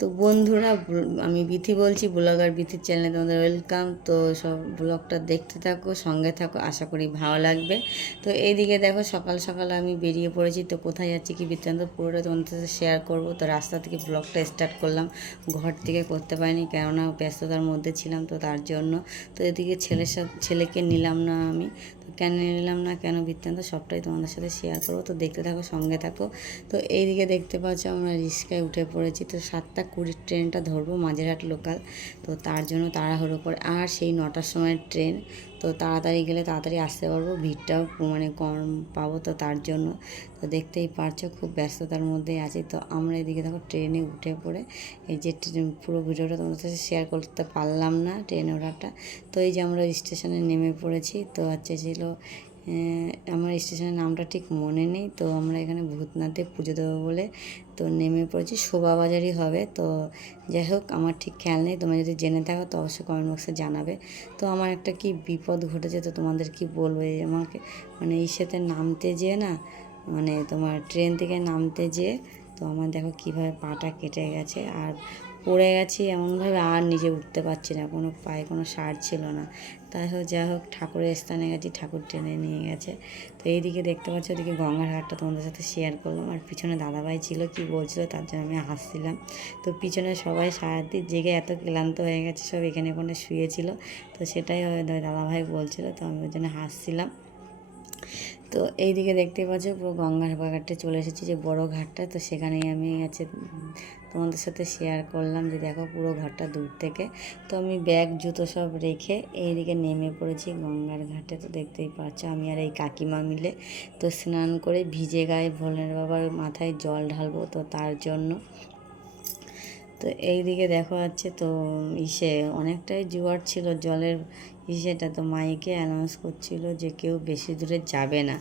তো বন্ধুরা আমি বিথি বলছি, ব্লগার বিথির চ্যানেলে তোমাদের ওয়েলকাম। তো সব ব্লগটা দেখতে থাকো, সঙ্গে থাকো, আশা করি ভালো লাগবে। তো এইদিকে দেখো, সকাল সকাল আমি বেরিয়ে পড়েছি। তো কোথায় যাচ্ছি কি বৃত্তান্ত, পুরোটা তোমাদের সাথে শেয়ার করব। তো রাস্তা থেকে ব্লগটা স্টার্ট করলাম। ঘর থেকে করতে পারিনি, কেননা ব্যস্ততার মধ্যে ছিলাম তো তার জন্য। তো এদিকে ছেলের সাথে ছেলেকে নিলাম না আমি। তো কেন নিলাম না, কেন বৃত্তান্ত, সবটাই তোমাদের সাথে শেয়ার করব। তো দেখতে থাকো, সঙ্গে থাকো। তো এইদিকে দেখতে পাচ্ছ, আমরা রিক্সায় উঠে পড়েছি। তো সাতটা কুড়ির ট্রেনটা ধরবো, মাঝেরহাট লোকাল তো তার জন্য তাড়াহুড়ো করে, আর সেই নটার সময় ট্রেন, তো তাড়াতাড়ি গেলে তাড়াতাড়ি আসতে পারব, ভিড়টাও মানে কম পাবো তো তার জন্য, তো দেখতেই পারছ খুব ব্যস্ততার মধ্যেই আছি, তো আমরা এদিকে দেখো ট্রেনে উঠে পড়ে, এই যে পুরো ভিডিওটা তোমাদের সাথে শেয়ার করতে পারলাম না ট্রেনে ওঠাটা, তো এই যে আমরা স্টেশনে নেমে পড়েছি, তো হচ্ছে ছিল আমার স্টেশনের নামটা ঠিক মনে নেই। তো আমরা এখানে ভূতনাথে পুজো দেবো বলে তো নেমে পড়েছি। শোভাবাজারই হবে। তো যাই হোক, আমার ঠিক খেয়াল নেই। তোমরা যদি জেনে থাকো, তো অবশ্যই কমেন্ট বক্সে জানাবে। তো আমার একটা কি বিপদ ঘটেছে, তো তোমাদের কি বলব? এই আমাকে মানে ইসেতে নামতে যেয়ে না মানে তোমার ট্রেন থেকে নামতে যেয়ে তো আমার দেখো কীভাবে পাটা কেটে গেছে আর পড়ে গেছি এমনভাবে আর নিজে উঠতে পারছি না, কোনো পায়ে কোনো সার ছিল না। তাই হোক যা হোক, ঠাকুরের স্থানে গেছি, ঠাকুর টেনে নিয়ে গেছে। তো এইদিকে দেখতে পাচ্ছ, ওদিকে গঙ্গার ঘাটটা তোমাদের সাথে শেয়ার করলাম। আর পিছনে দাদাভাই ছিল, কি বলছিল তার জন্য আমি হাসছিলাম। তো পিছনে সবাই সারাদিন জেগে এত ক্লান্ত হয়ে গেছে, সব এখানে ওখানে শুয়েছিল। তো সেটাই দাদাভাই বলছিল, তো আমি ওই জন্য হাসছিলাম। তো এইদিকে দেখতে পাচ্ছ পুরো গঙ্গার ঘাটে চলে এসেছি, যে বড় ঘাটটা। তো সেখানেই আমি আছে তোমাদের সাথে শেয়ার করলাম যে দেখো পুরো ঘরটা দূর থেকে। তো আমি ব্যাগ, জুতো সব রেখে এইদিকে নেমে পড়েছি গঙ্গার ঘাটে। তো দেখতেই পাচ্ছ আমি আর এই কাকিমা মিলে তো স্নান করে ভিজে গায়ে ভোলের বাবার মাথায় জল ঢালবো তো তার জন্য। তো এই দিকে দেখা যাচ্ছে তো ইসে অনেকটাই জোয়ার ছিল, জলের ইসেটা তো মাইকে অ্যানাউন্স করছিল যে কেউ বেশি দূরে যাবে না।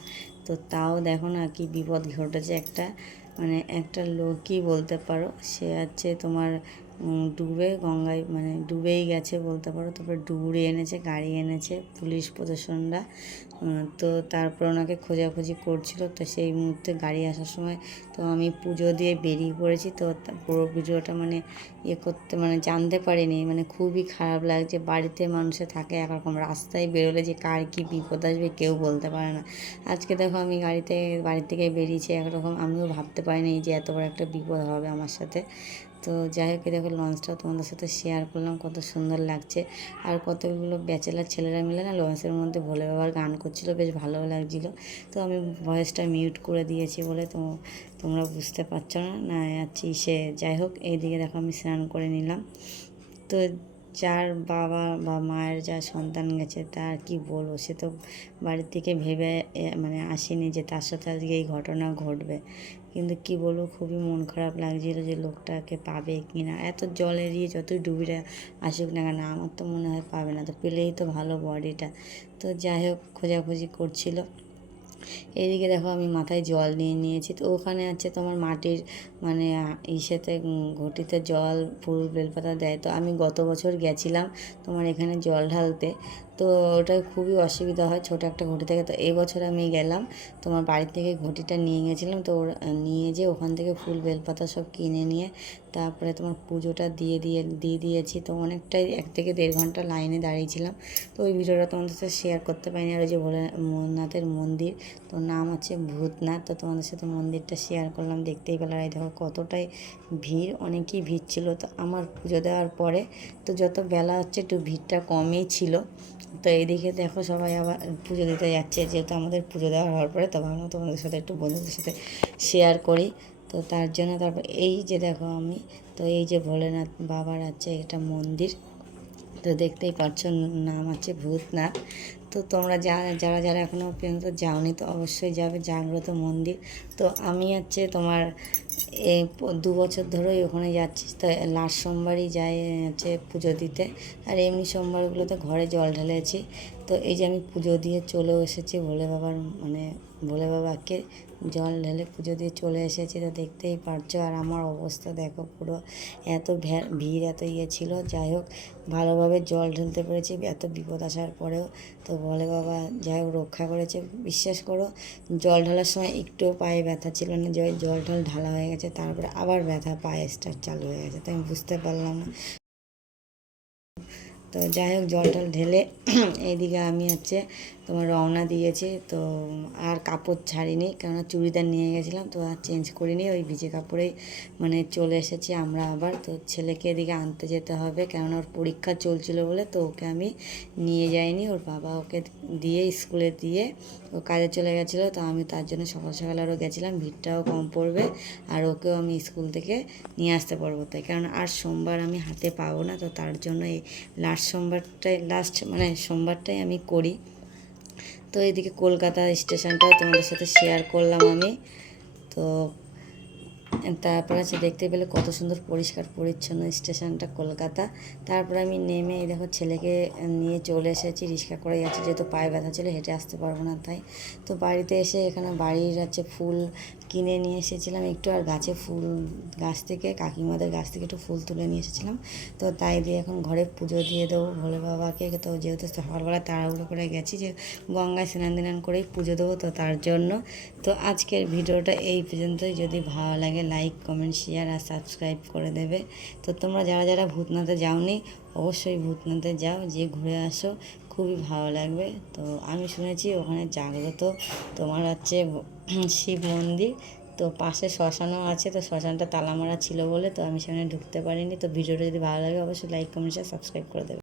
তো তাও দেখো না কি বিপদ ঘটেছে একটা মানে একটা লোকই বলতে পারো, সে আছে তোমার ডুবে গঙ্গায় মানে ডুবেই গেছে বলতে পারো। তারপরে ডুবুরি এনেছে গাড়ি এনেছে পুলিশ উম, তো তারপর ওনাকে খোঁজাখুঁজি করছিল। তো সেই মুহূর্তে গাড়ি আসার সময় তো আমি পুজো দিয়ে বেরিয়ে পড়েছি। তো পুরো ভিডিওটা মানে ইয়ে করতে মানে জানতে পারিনি। মানে খুবই খারাপ লাগছে। বাড়িতে মানুষে থাকে একরকম রাস্তায় বেরোলে যে কার কী বিপদ আসবে কেউ বলতে পারে না। আজকে দেখো আমি গাড়িতে বাড়ি থেকে বেরিয়েছি একরকম। আমিও ভাবতে পারিনি যে এত বড় একটা বিপদ হবে আমার সাথে। তো যাই হোক দেখো লঞ্চটাও তোমাদের সাথে শেয়ার করলাম, কত সুন্দর লাগছে। আর কতগুলো ব্যাচেলার ছেলেরা মিলে না লঞ্চের মধ্যে ভোলে বাবার গান করছিল, বেশ ভালো লাগছিল। তো আমি ভয়েসটা মিউট করে দিয়েছি বলে তো তোমরা বুঝতে পারছ না না যাচ্ছি সে। যাই হোক, এইদিকে দেখো আমি স্নান করে নিলাম। তো যার বাবা বা মায়ের যা সন্তান গেছে তার কি বলব? সে তো বাড়ির থেকে ভেবে মানে আসেনি যে তার সাথে আজকে এই ঘটনা ঘটবে। কিন্তু কি বলব, খুবই মন খারাপ লাগছিল যে লোকটাকে পাবে কি না এত জল এড়িয়ে যতই ডুবিরা আসুক না কেন, আমার তো মনে হয় পাবে না। তো পেলেই তো ভালো বডিটা তো যাই হোক, খোঁজাখুঁজি করছিল। এইদিকে দেখো আমি মাথায় জল নিয়ে নিয়েছি। তো ওখানে আছে তোমার মাটির মানে ইসেতে ঘটিতে জল ফুল বেলপাতা দেয়। তো আমি গত বছর গেছিলাম তোমার এখানে জল ঢালতে। তো ওটা খুবই অসুবিধা হয় ছোটো একটা ঘটি থেকে। তো এবছর আমি গেলাম, তোমার বাড়ি থেকে ঘটিটা নিয়ে গেছিলাম। তো নিয়ে যে ওখান থেকে ফুল বেলপাতা সব কিনে নিয়ে তারপরে তোমার পুজোটা দিয়ে দিয়ে দিয়ে দিয়েছি। তো অনেকটাই এক থেকে দেড় ঘণ্টা লাইনে দাঁড়িয়েছিলাম। তো ওই ভিডিওটা তোমাদের সাথে শেয়ার করতে পারিনি। আর ওই যে ভোলেনাথের মন্দির, তো নাম হচ্ছে ভূতনাথ। তো তোমাদের সাথে মন্দিরটা শেয়ার করলাম, দেখতেই পেলাম এই দেখো কতটাই ভিড়, অনেকই ভিড় ছিল। তো আমার পুজো দেওয়ার পরে তো যত বেলা হচ্ছে একটু ভিড়টা কমই ছিল। তো এইদিকে দেখো সবাই আবার পুজো দিতে যাচ্ছে, যেহেতু আমাদের পুজো দেওয়া হওয়ার পরে তবে আমরা তোমাদের সাথে একটু বন্ধুদের সাথে শেয়ার করি। তো তার জন্য তারপর এই যে দেখো আমি, তো এই যে ভোলেনাথ বাবার আছে এটা মন্দির। তো দেখতেই পাচ্ছ, নাম আছে ভূতনাথ। তো তোমরা যা যারা যারা এখনও পর্যন্ত যাওনি, তো অবশ্যই যাবে। জাগ্রত মন্দির। তো আমি হচ্ছে তোমার এই দু বছর ধরেই ওখানে যাচ্ছি। তো লাস্ট সোমবারই যাই হচ্ছে পুজো দিতে। আর এমনি সোমবারগুলোতে ঘরে জল ঢেলেছি তো এই যে আমি পুজো দিয়ে চলেও এসেছি ভোলে বাবার মানে ভোলে বাবাকে জল ঢেলে পুজো দিয়ে চলে এসেছি, তো দেখতেই পারছ। আর আমার অবস্থা দেখো, পুরো এত ভিড়, এত ইয়ে ছিল। যাই হোক, ভালোভাবে জল ঢেলতে পেরেছি, এত বিপদ আসার পরেও। তো ভোলে বাবা যাই হোক, রক্ষা করেছে। বিশ্বাস করো, জল ঢালার সময় একটুও পায়ে ব্যথা ছিল না। যে জল ঢাল ঢালা হয়ে গেছে, তারপরে আবার ব্যথা পায়ে স্টার্ট চালু হয়ে গেছে, তো আমি বুঝতে পারলাম না। তো যাই হোক, জল টল ঢেলে এইদিকে আমি হচ্ছে তোমার রওনা দিয়েছি। তো আর কাপড় ছাড়িনি, কেননা চুড়িদার নিয়ে গেছিলাম, তো আর চেঞ্জ করিনি। ওই ভিজে কাপড়েই মানে চলে এসেছি আমরা আবার। তো ছেলেকে এদিকে আনতে যেতে হবে, কেননা ওর পরীক্ষা চলছিল বলে তো ওকে আমি নিয়ে যাইনি। ওর বাবা ওকে দিয়ে স্কুলে দিয়ে ও কাজে চলে গেছিল, তো আমি তার জন্য সকাল সকাল আরও গেছিলাম। ভিড়টাও কম পড়বে, আর ওকেও আমি স্কুল থেকে নিয়ে আসতে পারব তাই। কারণ আর সোমবার আমি হাতে পাবো না, তো তার জন্য এই লাস্ট সোমবারটাই লাস্ট মানে সোমবারটাই আমি করি। তো এদিকে কলকাতা স্টেশনটা তোমাদের সাথে শেয়ার করলাম আমি। তো তারপর আছে দেখতে পেলে কত সুন্দর পরিষ্কার পরিচ্ছন্ন স্টেশনটা কলকাতা। তারপর আমি নেমে এই দেখো ছেলেকে নিয়ে চলে এসেছি, রিক্সা করে যাচ্ছি, যেহেতু পায়ে ব্যথা ছিল, হেঁটে আসতে পারব না তাই। তো বাড়িতে এসে এখানে বাড়ির আছে ফুল কিনে নিয়ে এসেছিলাম, একটু আর গাছে ফুল, গাছ থেকে, কাকিমাদের গাছ থেকে একটু ফুল তুলে নিয়ে এসেছিলাম। তো তাই দিয়ে এখন ঘরে পুজো দিয়ে দেবো ভোলে বাবাকে। তো যেহেতু সকালবেলা তাড়াহুড়ো করে গেছি যে গঙ্গায় স্নান দিনান করেই পুজো দেবো তো তার জন্য। তো আজকের ভিডিওটা এই পর্যন্তই। যদি ভালো লাগে লাইক কমেন্ট শেয়ার আর সাবস্ক্রাইব করে দেবে। তো তোমরা যারা যারা ভূতনাথে যাওনি, অবশ্যই ভূতনাথে যাও, যে ঘুরে আসো, খুবই ভালো লাগবে। তো আমি শুনেছি ওখানে জাগ্রত, তোমার হচ্ছে শিব মন্দির। তো পাশে শ্মশানও আছে, তো শ্মশানটা তালা মারা ছিল বলে তো আমি সেখানে ঢুকতে পারিনি। তো ভিডিওটা যদি ভালো লাগে, অবশ্যই লাইক কমেন্ট শেয়ার সাবস্ক্রাইব করে দেবে।